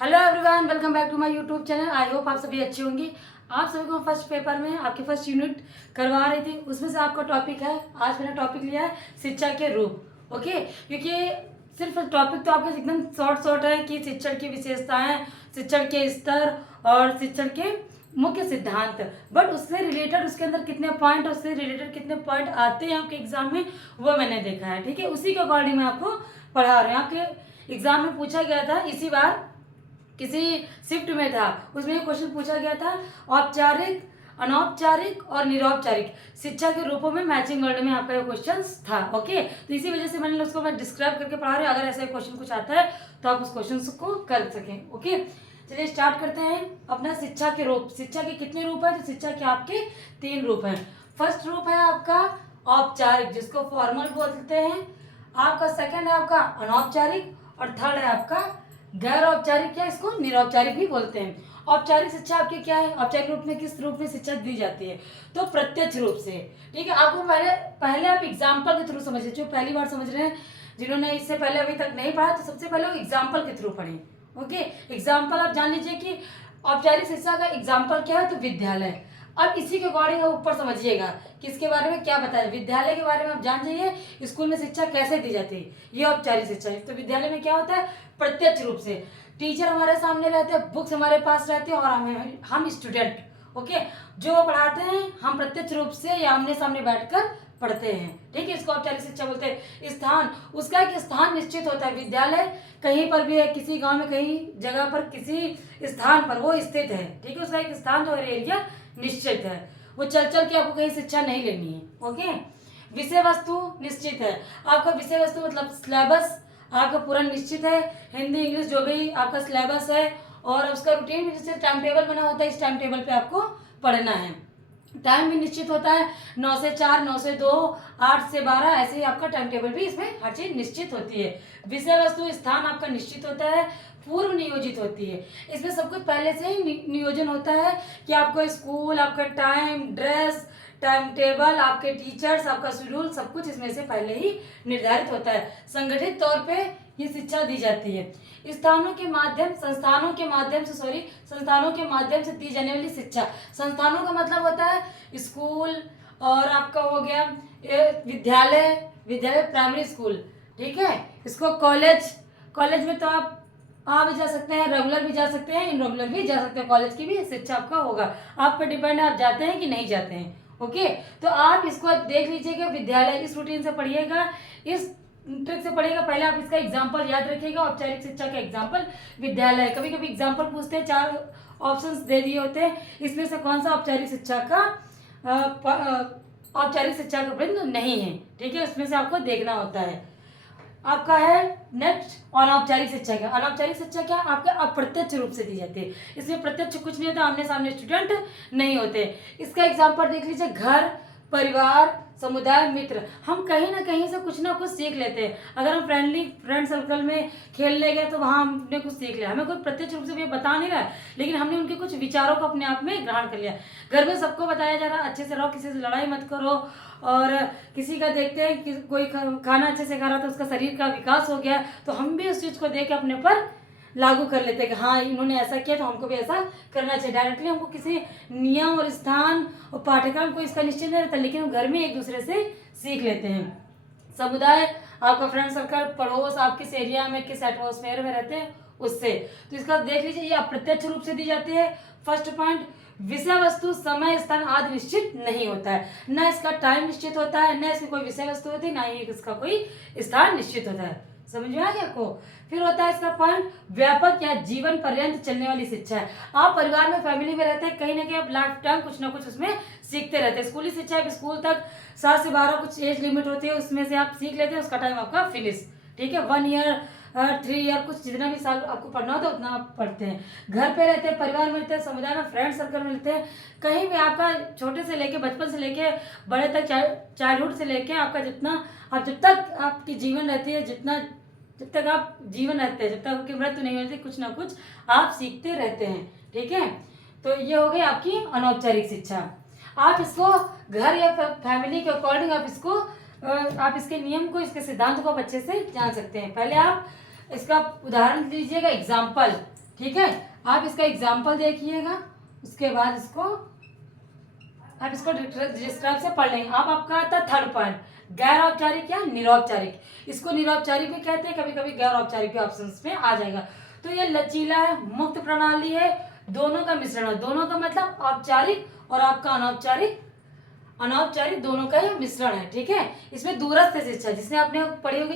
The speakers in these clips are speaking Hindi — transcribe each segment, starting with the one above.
Hello everyone, welcome back to my YouTube channel. I hope आप सभी अच्छे होंगे। आप सभी को फर्स्ट पेपर में आपके फर्स्ट यूनिट करवा रही थी, उसमें से आपका टॉपिक है, आज मैंने टॉपिक लिया है शिक्षा के रूप। ओके, क्योंकि सिर्फ टॉपिक तो आपके एकदम शॉर्ट है कि शिक्षण की विशेषताएं, शिक्षण के स्तर और शिक्षण के मुख्य सिद्धांत, बट उससे रिलेटेड उसके अंदर कितने पॉइंट, उससे रिलेटेड कितने पॉइंट आते हैं आपके एग्जाम में, वो मैंने देखा है। ठीक है, उसी के अकॉर्डिंग मैं आपको पढ़ा रही हूँ। आपके एग्जाम में पूछा गया था, इसी बार किसी शिफ्ट में था, उसमें क्वेश्चन पूछा गया था औपचारिक, अनौपचारिक और निरौपचारिक शिक्षा के रूपों में मैचिंग वर्ड में आपका ये क्वेश्चन था। ओके, तो इसी वजह से मैंने उसको मैं डिस्क्राइब करके पढ़ा रही हूँ। अगर ऐसा क्वेश्चन कुछ आता है तो आप उस क्वेश्चन को कर सकें। ओके, चलिए स्टार्ट करते हैं अपना शिक्षा के रूप। शिक्षा के कितने रूप है? तो शिक्षा के आपके 3 रूप हैं। फर्स्ट रूप है आपका औपचारिक, जिसको फॉर्मल बोलते हैं। आपका सेकंड है आपका अनौपचारिक, और थर्ड है आपका गैर औपचारिक, क्या इसको निरौपचारिक भी बोलते हैं। औपचारिक शिक्षा आपकी क्या है? औपचारिक रूप में किस रूप में शिक्षा दी जाती है? तो प्रत्यक्ष रूप से। ठीक है, आपको पहले आप एग्जाम्पल के थ्रू समझिए। जो पहली बार समझ रहे हैं, जिन्होंने इससे पहले अभी तक नहीं पढ़ा, तो सबसे पहले वो एग्जाम्पल के थ्रू पढ़ें। ओके, एग्जाम्पल आप जान लीजिए कि औपचारिक शिक्षा का एग्जाम्पल क्या है, तो विद्यालय। अब इसी के अकॉर्डिंग आप ऊपर समझिएगा कि इसके बारे में क्या बताया। विद्यालय के बारे में आप जान जाइए, स्कूल में शिक्षा कैसे दी जाती है, ये औपचारिक शिक्षा है। तो विद्यालय में क्या होता है? प्रत्यक्ष रूप से टीचर हमारे सामने रहते हैं, बुक्स हमारे पास रहती है, और हम स्टूडेंट, ओके, जो पढ़ाते हैं हम प्रत्यक्ष रूप से या आमने सामने बैठकर पढ़ते हैं। ठीक है, इसको औपचारिक शिक्षा बोलते हैं। स्थान, उसका एक स्थान निश्चित होता है। विद्यालय कहीं पर भी है, किसी गांव में कहीं जगह पर किसी स्थान पर वो स्थित है। ठीक है, उसका एक स्थान और एरिया निश्चित है। वो चल चल के आपको कहीं शिक्षा नहीं लेनी है। ओके, विषय वस्तु निश्चित है। आपका विषय वस्तु मतलब सिलेबस आपका पूरा निश्चित है। हिंदी इंग्लिश जो भी आपका सिलेबस है, और उसका रूटीन भी, जैसे टाइम टेबल बना होता है, इस टाइम टेबल पे आपको पढ़ना है। टाइम भी निश्चित होता है, 9 से 4, 9 से 2, 8 से 12, ऐसे ही आपका टाइम टेबल भी, इसमें हर चीज निश्चित होती है। विषय वस्तु स्थान आपका निश्चित होता है, पूर्व नियोजित होती है। इसमें सब कुछ पहले से ही नियोजन होता है कि आपको स्कूल, आपका टाइम, ड्रेस, टाइम टेबल, आपके टीचर्स, आपका शेड्यूल, सब कुछ इसमें से पहले ही निर्धारित होता है। संगठित तौर पे ये शिक्षा दी जाती है। संस्थानों के माध्यम से दी जाने वाली शिक्षा। संस्थानों का मतलब होता है स्कूल, और आपका हो गया विद्यालय प्राइमरी स्कूल। ठीक है, इसको कॉलेज में तो आप आ भी जा सकते हैं, रेगुलर भी जा सकते हैं, इनरेगुलर भी जा सकते हैं। कॉलेज की भी शिक्षा आपका होगा, आप पर डिपेंड है आप जाते हैं कि नहीं जाते हैं। ओके, तो आप इसको देख लीजिएगा। विद्यालय इस रूटीन से पढ़िएगा, इस ट्रिक से पढ़िएगा। पहले आप इसका एग्जाम्पल याद रखिएगा, औपचारिक शिक्षा का एग्जाम्पल विद्यालय। कभी कभी एग्जाम्पल पूछते हैं, 4 ऑप्शंस दे दिए होते हैं, इसमें से कौन सा औपचारिक शिक्षा का प्रश्न नहीं है। ठीक है, उसमें से आपको देखना होता है। आपका है नेक्स्ट अनौपचारिक शिक्षा का। अनौपचारिक शिक्षा क्या? आपका अप्रत्यक्ष रूप से दी जाती है। इसमें प्रत्यक्ष कुछ नहीं होता, आमने सामने स्टूडेंट नहीं होते। इसका एग्जाम्पल देख लीजिए, घर, परिवार, समुदाय, मित्र। हम कहीं ना कहीं से कुछ ना कुछ सीख लेते हैं। अगर हम फ्रेंड सर्कल में खेलने गए तो वहाँ हमने कुछ सीख लिया। हमें कोई प्रत्यक्ष रूप से भी बता नहीं रहा है, लेकिन हमने उनके कुछ विचारों को अपने आप में ग्रहण कर लिया। घर में सबको बताया जा रहा है अच्छे से रहो, किसी से लड़ाई मत करो, और किसी का देखते हैं कि कोई खाना अच्छे से खा रहा था, उसका शरीर का विकास हो गया, तो हम भी उस चीज़ को देख के अपने पर लागू कर लेते हैं कि हाँ इन्होंने ऐसा किया तो हमको भी ऐसा करना चाहिए। डायरेक्टली हमको किसी नियम और स्थान और पाठ्यक्रम को इसका निश्चित नहीं रहता, लेकिन हम घर में एक दूसरे से सीख लेते हैं। समुदाय, आपका फ्रेंड सर्कल, पड़ोस, आप किस एरिया में, किस एटमोसफेयर में रहते हैं, उससे। तो इसका देख लीजिए, ये अप्रत्यक्ष रूप से दी जाती है। फर्स्ट पॉइंट, विषय वस्तु, समय, स्थान आदि निश्चित नहीं होता है। न इसका टाइम निश्चित होता है, न इसकी कोई विषय वस्तु होती है, ना ही इसका कोई स्थान निश्चित होता है। समझ में आ गया आपको? फिर होता है इसका पॉइंट, व्यापक या जीवन पर्यंत चलने वाली शिक्षा है। आप परिवार में, फैमिली में रहते हैं, कहीं ना कहीं आप लाइफ टाइम कुछ ना कुछ उसमें सीखते रहते हैं। स्कूली शिक्षा है, स्कूल तक 7 से 12 कुछ एज लिमिट होती है, उसमें से आप सीख लेते हैं, उसका टाइम आपका फिनिश। ठीक है, 1 ईयर, 3 ईयर, कुछ जितना भी साल आपको पढ़ना होता है उतना आप पढ़ते हैं। घर पे रहते हैं, परिवार में रहते हैं, समुदाय में, फ्रेंड सर्कल में रहते हैं, कहीं भी आपका छोटे से लेके, बचपन से लेके बड़े तक, चाइल्डहुड से लेके आपका जितना, आप जब तक आपकी जीवन रहती है, जब तक आप जीवन रहते हैं, जब तक आपकी मृत्यु नहीं होती, कुछ ना कुछ आप सीखते रहते हैं। ठीक है, तो ये हो गई आपकी अनौपचारिक शिक्षा। आप इसको घर या फैमिली के अकॉर्डिंग आप इसके नियम को, इसके सिद्धांत को आप अच्छे से जान सकते हैं। पहले आप इसका उदाहरण लीजिएगा, एग्जाम्पल। ठीक है, आप इसका एग्जाम्पल देखिएगा, उसके बाद आप इसको डिस्क्राइब से पढ़ लेंगे। अब आपका आता है थर्ड पॉइंट, गैर औपचारिक या निरौपचारिक। इसको निरौपचारिक भी कहते हैं, कभी कभी गैर औपचारिक भी ऑप्शन में आ जाएगा। तो ये लचीला है, मुक्त प्रणाली है, दोनों का मिश्रण है। दोनों का मतलब औपचारिक और आपका अनौपचारिक दोनों का ही मिश्रण है। ठीक है, इसमें दूरस्थ शिक्षा जिसमें आपने पढ़ी होगी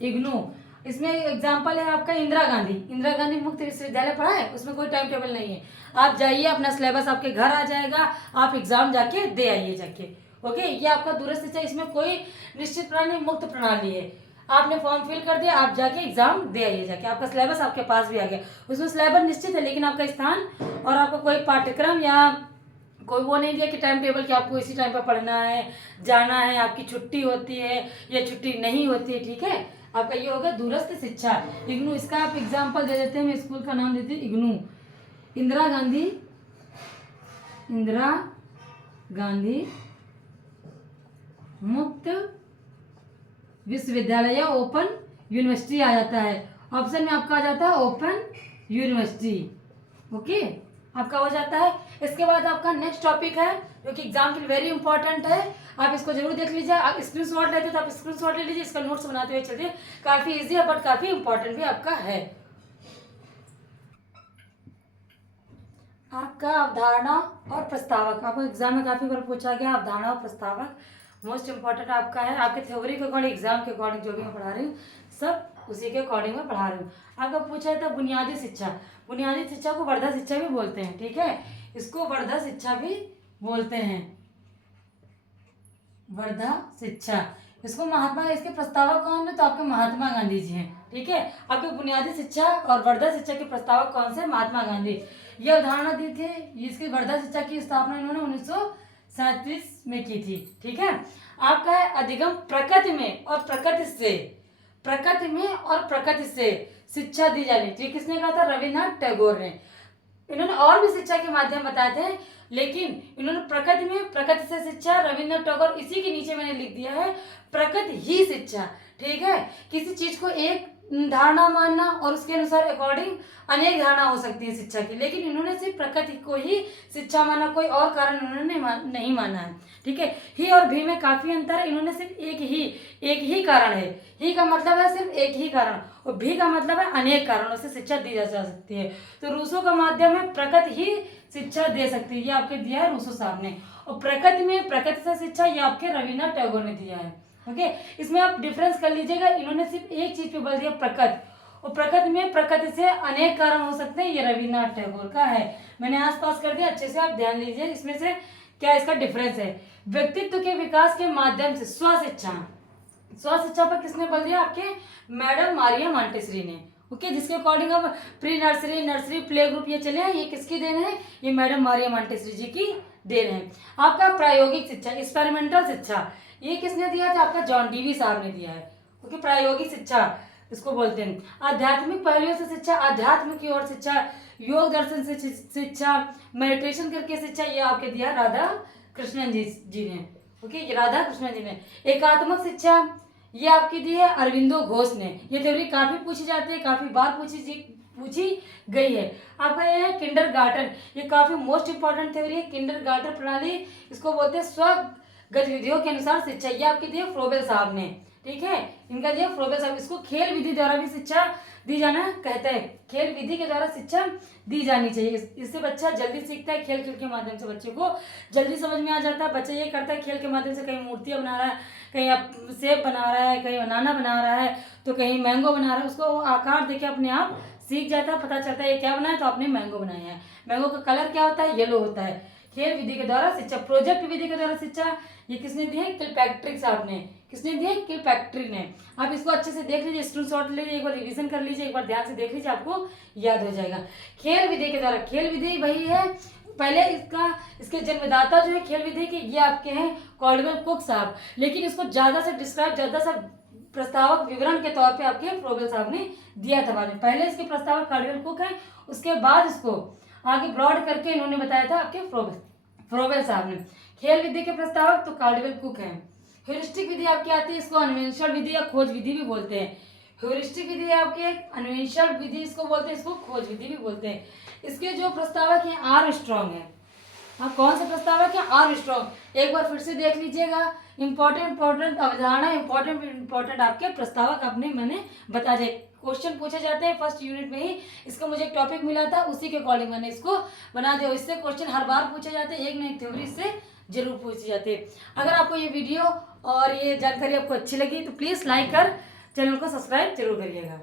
इग्नू। इसमें एग्जाम्पल है आपका इंदिरा गांधी मुक्त विश्वविद्यालय पढ़ा है, उसमें कोई टाइम टेबल नहीं है। आप जाइए, अपना सिलेबस आपके घर आ जाएगा, आप एग्जाम जाके दे आइए जाके। ओके, ये आपका दूरस्थ शिक्षा, इसमें कोई निश्चित प्रणाली मुक्त प्रणाली है। आपने फॉर्म फिल कर दिया, आप जाके एग्जाम दे आइए जाके, आपका सिलेबस आपके पास भी आ गया। उसमें सिलेबस निश्चित है, लेकिन आपका स्थान और आपका कोई पाठ्यक्रम या कोई वो नहीं दिया कि टाइम टेबल कि आपको इसी टाइम पर पढ़ना है, जाना है, आपकी छुट्टी होती है या छुट्टी नहीं होती है। ठीक है, आपका ये होगा दूरस्थ शिक्षा इग्नू। इसका आप एग्जाम्पल दे देते हैं, मैं स्कूल का नाम देती हूँ इग्नू, इंदिरा गांधी मुक्त विश्वविद्यालय या ओपन यूनिवर्सिटी आ जाता है। ऑप्शन में आपका आ जाता है ओपन यूनिवर्सिटी। ओके, आपका हो जाता है। इसके बाद आपका नेक्स्ट टॉपिक है जो कि एग्जाम के लिए वेरी इंपॉर्टेंट है, आप इसको जरूर देख लीजिए। आप स्क्रीनशॉट लेते तो आप स्क्रीनशॉट ले लीजिए, इसका नोट्स बनाते हुए चलिए। काफी इजी है बट काफी इंपॉर्टेंट भी आपका है। आपका अवधारणा और प्रस्तावक, आपको एग्जाम में काफी बार पूछा गया अवधारणा और प्रस्तावक, मोस्ट इंपॉर्टेंट आपका है। आपके थ्योरी के अकॉर्डिंग, एग्जाम के अकॉर्डिंग जो भी मैं पढ़ा रही हूँ सब उसी के अकॉर्डिंग मैं पढ़ा रही हूँ। आपका पूछा था बुनियादी शिक्षा को वर्धा शिक्षा भी बोलते हैं। ठीक है, इसको वर्धा शिक्षा भी बोलते हैं, वर्धा शिक्षा। इसको इसके प्रस्तावक कौन है, तो आपके महात्मा गांधी जी हैं। ठीक है, आपके बुनियादी शिक्षा और वर्धा शिक्षा के प्रस्तावक कौन से, महात्मा गांधी। ये अवधारणा दी थी, इसकी वर्धा शिक्षा की स्थापना इन्होंने 1937 में की थी। ठीक है, आपका है अधिगम प्रकृति में और प्रकृति से शिक्षा दी जानी चाहिए। किसने कहा था, रविन्द्रनाथ टैगोर ने। इन्होंने और भी शिक्षा के माध्यम बताए थे, लेकिन इन्होंने प्रकृति से शिक्षा, रविन्द्रनाथ टैगोर, इसी के नीचे मैंने लिख दिया है प्रकृति ही शिक्षा। ठीक है, किसी चीज को एक धारणा मानना और उसके अनुसार अकॉर्डिंग अनेक धारणा हो सकती है शिक्षा की, लेकिन इन्होंने सिर्फ प्रकृति को ही शिक्षा माना, कोई और कारण इन्होंने नहीं माना है। ठीक है, ही और भी में काफी अंतर है। इन्होंने सिर्फ एक ही कारण है, ही का मतलब है सिर्फ एक ही कारण और भी का मतलब है अनेक कारणों से शिक्षा दी जा सकती है। तो रूसो का माध्यम है प्रकृति ही शिक्षा दे सकती है, ये आपके दिया है रूसो साहब ने। और प्रकृति से शिक्षा ये आपके रविन्द्रनाथ टैगोर ने दिया है। ओके, इसमें आप डिफरेंस कर लीजिएगा, इन्होंने सिर्फ एक चीज पे बल दिया प्रकृति, और प्रकृति से अनेक कारण हो सकते हैं, ये रविन्द्रनाथ टैगोर का है। मैंने आसपास कर दिया, अच्छे से आप ध्यान लीजिए इसमें से क्या इसका डिफरेंस है। व्यक्तित्व के विकास के माध्यम से स्व शिक्षा पर किसने बल दिया, आपके मैडम मारिया मॉन्टेसरी ने। ओके, जिसके अकॉर्डिंग अब प्री नर्सरी प्ले ग्रुप ये चले हैं, ये किसकी देन है, ये मैडम मारिया मॉन्टेसरी जी की देन है। आपका प्रायोगिक शिक्षा, एक्सपेरिमेंटल शिक्षा, ये किसने दिया था, आपका जॉन डीवी साहब ने दिया है। ओके, प्रायोगिक शिक्षा इसको बोलते हैं। आध्यात्मिक पहलुओं से शिक्षा, अध्यात्म की ओर शिक्षा, योग दर्शन से शिक्षा, मेडिटेशन करके शिक्षा, ये आपके दिया राधा कृष्णन जी ने। ओके, ये राधा कृष्णन जी ने। एकात्मक शिक्षा ये आपकी दी है अरविंदो घोष ने। ये थ्योरी काफी पूछी जाती है, काफी बार पूछी गई है। आपका ये है किंडरगार्टन, ये काफी मोस्ट इंपॉर्टेंट थ्योरी है। किंडरगार्टन प्रणाली इसको बोलते हैं स्व गतिविधियों के अनुसार शिक्षा, ये आपकी दी है फ्रोबेल साहब ने। ठीक है, इनका दिया फ्रोबेल साहब। इसको खेल विधि द्वारा भी शिक्षा दी जाना कहते हैं, खेल विधि के द्वारा शिक्षा दी जानी चाहिए। इससे बच्चा जल्दी सीखता है, खेल के माध्यम से बच्चे को जल्दी समझ में आ जाता है। बच्चा ये करता है खेल के माध्यम से, कहीं मूर्तियां बना रहा है, कहीं सेब बना रहा है, कहीं बनाना बना रहा है, तो कहीं मैंगो बना रहा है, उसको आकार देके अपने आप सीख जाता है, पता चलता है ये क्या बनाया, तो आपने मैंगो बनाया है। मैंगो का कलर क्या होता है, येलो होता है। खेल विधि के द्वारा शिक्षा, प्रोजेक्ट विधि के द्वारा शिक्षा, ये किसने दी है, किलपैट्रिक साहब ने। किसने दी है, किलपैट्रिक ने। आप इसको अच्छे से देख लीजिए, स्क्रीनशॉट ले लीजिए, एक बार रिवीजन कर लीजिए, एक बार ध्यान से देख लीजिए, आपको याद हो जाएगा। खेल विधि के द्वारा, खेल विधि वही है, पहले इसके जन्मदाता जो है खेल विधि के, ये आपके हैं कॉल्डवेल कुक साहब, लेकिन इसको ज्यादा से प्रस्तावक विवरण के तौर पे आपके फ्रोबेल साहब ने दिया था बाद में। पहले इसके प्रस्तावक कॉल्डवेल कुक है, उसके बाद इसको आगे ब्रॉड करके इन्होंने बताया था आपके फ्रोबेल साहब ने। खेल विधि के प्रस्तावक तो कॉल्डवेल कुक है। ह्यूरिस्टिक विधि आपकी आती है, इसको अन्वेषण विधि या खोज विधि भी बोलते हैं। ह्यूरिस्टिक विधि है आपकी एक अन्वेषण विधि इसको बोलते हैं, इसको खोज विधि भी बोलते हैं। इसके जो प्रस्तावक हैं आर स्ट्रॉन्ग है। हाँ, कौन से प्रस्तावक है? Are strong. एक बार फिर से देख लीजिएगा, इंपॉर्टेंट अवधारणा, इंपॉर्टेंट आपके प्रस्तावक अपने मैंने बता दिए। क्वेश्चन पूछे जाते हैं फर्स्ट यूनिट में ही, इसका मुझे एक टॉपिक मिला था, उसी के अकॉर्डिंग मैंने इसको बना दिया। इससे क्वेश्चन हर बार पूछे जाते हैं, एक न एक थ्योरी से जरूर पूछी जाती है। अगर आपको ये वीडियो और ये जानकारी आपको अच्छी लगी तो प्लीज़ लाइक कर चैनल को सब्सक्राइब जरूर करिएगा।